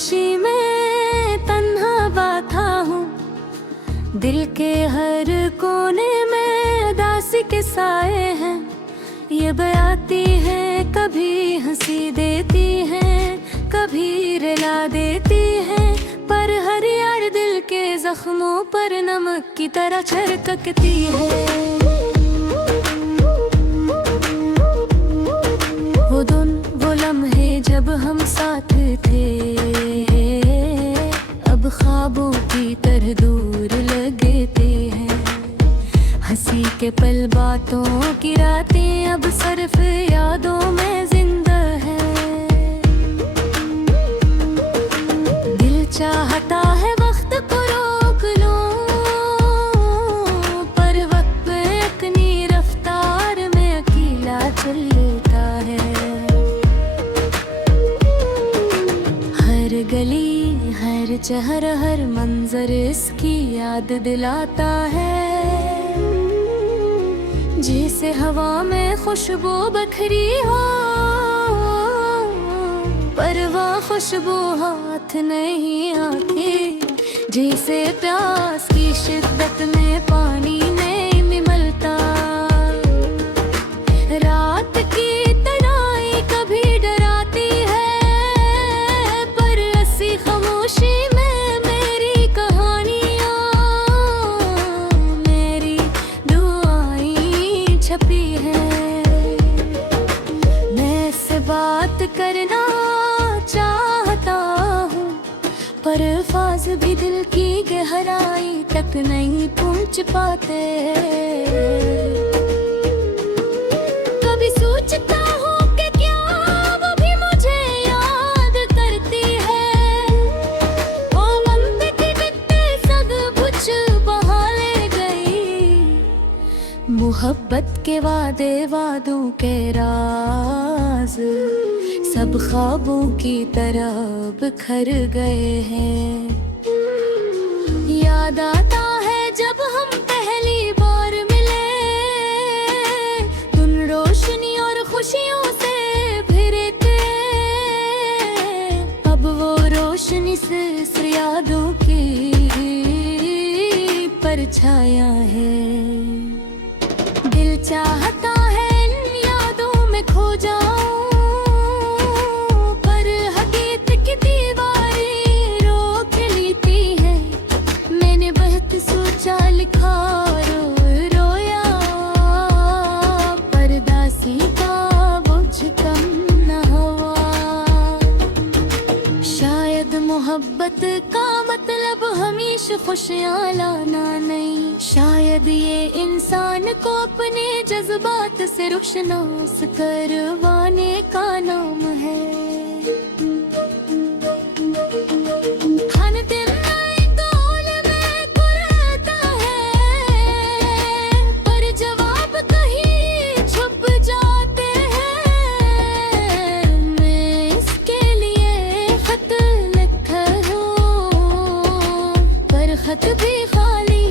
खामोशी में तन्हा बैठा हूँ। दिल के हर कोने में दासी के साए हैं। ये बयाती है, कभी हंसी देती है, कभी रुला देती है, पर हर यार दिल के जख्मों पर नमक की तरह छरकती है। वो लम्हे जब हम साथ थे, अब ख्वाबों की तरह दूर लगते हैं। हंसी के पल, बातों की रातें अब सिर्फ यादों में जिंदा है। दिल चाहता है वक्त को रोक लूं, पर वक्त अपनी रफ्तार में अकेला चलता है। हर गली, हर चेहर, हर मंजर इसकी याद दिलाता है। जैसे हवा में खुशबू बखरी हो, पर वह खुशबू हाथ नहीं आती। जैसे प्यास की शिद्दत में पानी नहीं मिलता। रात की तन्हाई कभी डराती है, पर ऐसी खामोशी में मेरी कहानियाँ, मेरी दुआएं छपी है। मैं इससे बात करना चाहता हूँ, पर अल्फाज भी दिल की गहराई तक नहीं पहुँच पाते। कभी सोचता हूँ कि क्या वो भी मुझे याद करती है। ओ मन बिते बिते सब कुछ बहा ले गई। मोहब्बत के वादे, वादों के राज सब ख्वाबों की तरह बिखर गए हैं। याद आता है जब हम पहली बार मिले, तुम रोशनी और खुशियों से भरे थे। अब वो रोशनी सिर्फ यादों की परछाया है। दिल चाहता है इन यादों में खो जाऊं, पर हकीकत की दीवारें रोक लेती है। मैंने बहुत सोचा, लिखा और रोया, पर दासी का बोझ कम न हुआ। शायद मोहब्बत का मतलब हमेशा खुशियाँ लाना नहीं। शायद ये इंसान को अपने जज्बात से रुखसत करवाने का नाम है। हर दिन नए कौल में कुराता है, पर जवाब कहीं छुप जाते हैं। मैं इसके लिए खत लिखा हूँ, पर खत भी खाली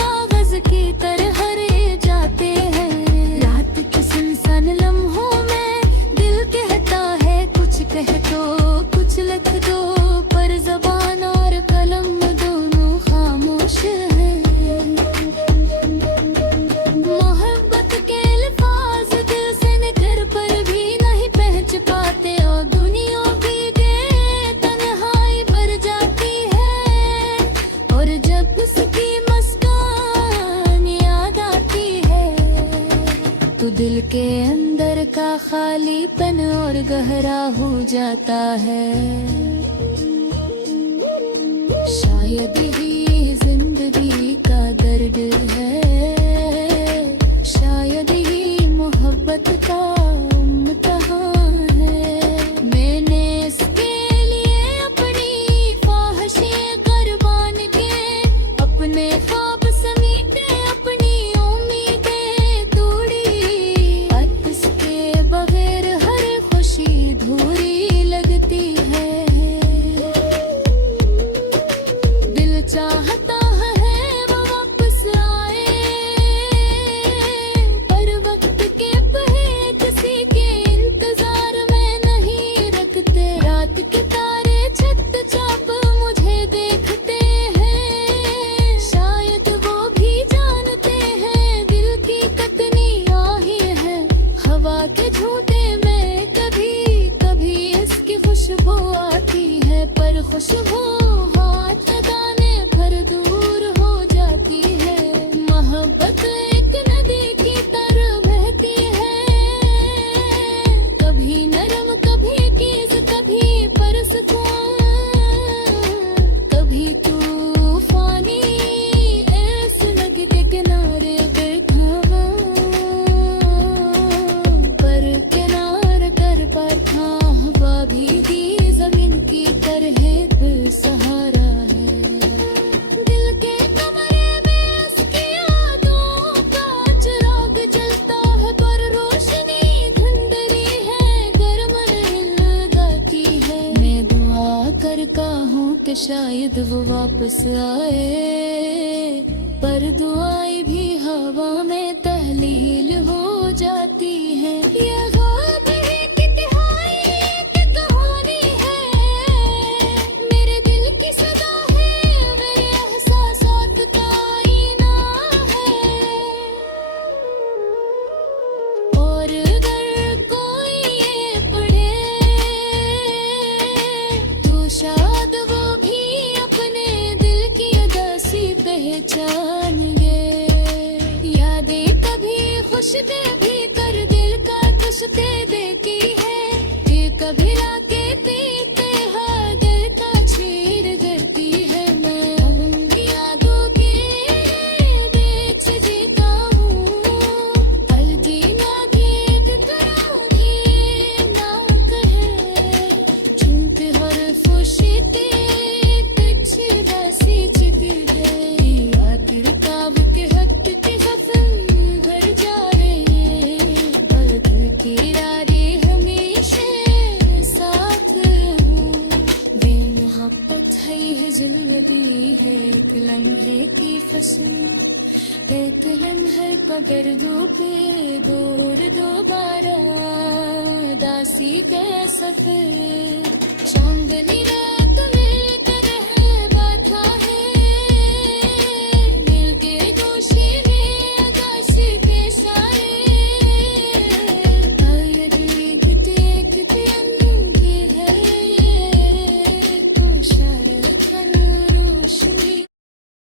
कागज की तरह रह जाते हैं। रात के सुनसान लम्हों में दिल कहता है कुछ कह दो, कुछ लिख दो, पर ज़बान और कलम दोनों खामोश हैं। मोहब्बत के अल्फाज दिल से निकल पर भी नहीं पहुँच पाते, और दुनिया भी दे तन्हाई भर जाती है। और जब उसकी मुस्कान याद आती है, तो दिल के अंदर का खालीपन और गहरा हो जाता है। शायद ही जिंदगी का दर्द है, शायद ही मोहब्बत का इम्तिहान है। मैंने इसके लिए अपनी ख्वाहिशें कुर्बान की, अपने ख्वाब समेटे, अपनी उम्मीदें तोड़ी। अब इसके बगैर हर खुशी अधूरी लगती है। दिल चाहता है वो वापस आए, पर वक्त के पहे किसी के इंतजार में नहीं रखते। रात के तारे छत कि शायद वो वापस आए, पर दुआएं भी हवा में तहलील हो जाती है। ये ख्वाब है कि तिहाई की कहानी है, मेरे दिल की सदा है, मेरे एहसासात का आईना है। और अगर कोई ये पढ़े तो शायद वो भी अपने दिल की उदासी पहचान गए। यादें कभी खुश दे भी कर दिल का कुछ दे देती है, कि कभी लाके पीते हाँ दिल का चीर करती है। मैं उन यादों के देख से जीता हूँ, अलगी ना गीत करांगी ना कहे, चिंत हर फुशिते कुछ दासी जिद है। आखिर काब के हक के गफन भर जा रहे, बद की रारी हमेशा साथ हूँ। बेमोहब्बत है जिंदगी है, एक लम्हे की फसल, एक लम्हे पगर दो पे दूर दोबारा दासी का सफर। चांदनी रात में तरह बाथा है,